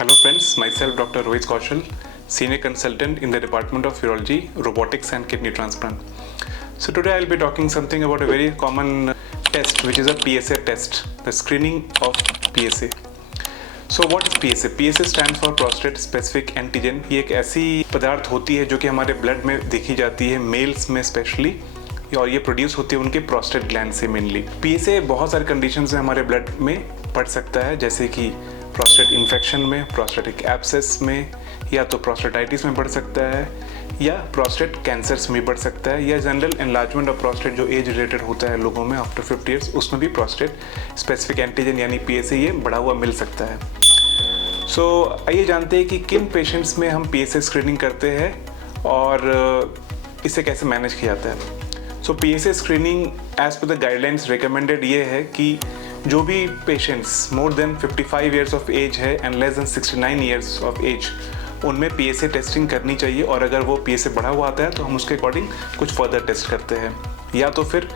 Hello friends, myself Dr. Rohit Kaushal, Senior Consultant in the Department of Urology, Robotics and Kidney Transplant. So today I'll be talking something about a very common test which is a PSA test, the screening of PSA. So what is PSA? PSA stands for Prostate Specific Antigen. ये एक ऐसी पदार्थ होती है जो कि हमारे blood में देखी जाती है, मेल्स में स्पेशली, और ये प्रोड्यूस होती है उनके प्रोस्टेट ग्लैंड से मेनली। PSA बहुत सारे कंडीशन में हमारे ब्लड में पड़ सकता है, जैसे कि प्रोस्टेट इन्फेक्शन में, प्रोस्टेटिक एब्सेस में, या तो प्रोस्टेटाइटिस में बढ़ सकता है, या प्रोस्टेट कैंसर्स में बढ़ सकता है, या जनरल एनलार्जमेंट ऑफ प्रोस्टेट जो एज रिलेटेड होता है लोगों में आफ्टर 50 ईयर्स, उसमें भी प्रोस्टेट स्पेसिफिक एंटीजन यानी PSA ये बढ़ा हुआ मिल सकता है। सो आइए जानते हैं कि किन पेशेंट्स में हम PSA स्क्रीनिंग करते हैं और इसे कैसे मैनेज किया जाता है। So PSA screening as per the guidelines recommended ये है कि जो भी patients more than 55 years of age है and less than 69 years of age, उनमें PSA टेस्टिंग करनी चाहिए, और अगर वो PSA बढ़ा हुआ आता है तो हम उसके अकॉर्डिंग कुछ फर्दर टेस्ट करते हैं। या तो फिर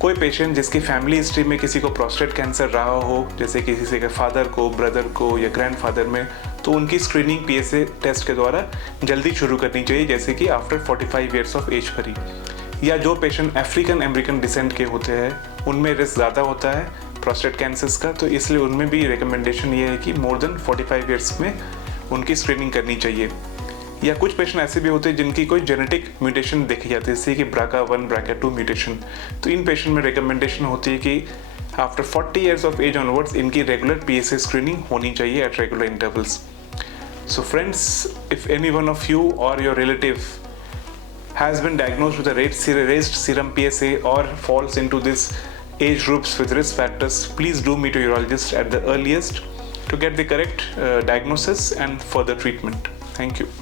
कोई पेशेंट जिसकी फैमिली हिस्ट्री में किसी को प्रोस्टेट कैंसर रहा हो, जैसे किसी के फादर को, ब्रदर को या ग्रैंडफादर में, तो उनकी स्क्रीनिंग PSA टेस्ट के द्वारा जल्दी शुरू करनी चाहिए, जैसे कि after 45 years of as per ही। या जो पेशेंट अफ्रीकन अमेरिकन डिसेंट के होते हैं उनमें रिस्क ज़्यादा होता है प्रोस्टेट कैंसर्स का, तो इसलिए उनमें भी रिकमेंडेशन ये है कि मोर देन 45 ईयर्स में उनकी स्क्रीनिंग करनी चाहिए। या कुछ पेशेंट ऐसे भी होते हैं जिनकी कोई जेनेटिक म्यूटेशन देखी जाती है, जैसे कि BRCA1 BRCA2 म्यूटेशन, तो इन पेशेंट में रिकमेंडेशन होती है कि after 40 years of age onwards इनकी रेगुलर PSA स्क्रीनिंग होनी चाहिए at regular intervals. So friends, if any one of you or your relative has been diagnosed with a raised serum PSA or falls into this age groups with risk factors, please do meet a urologist at the earliest to get the correct diagnosis and further treatment. Thank you.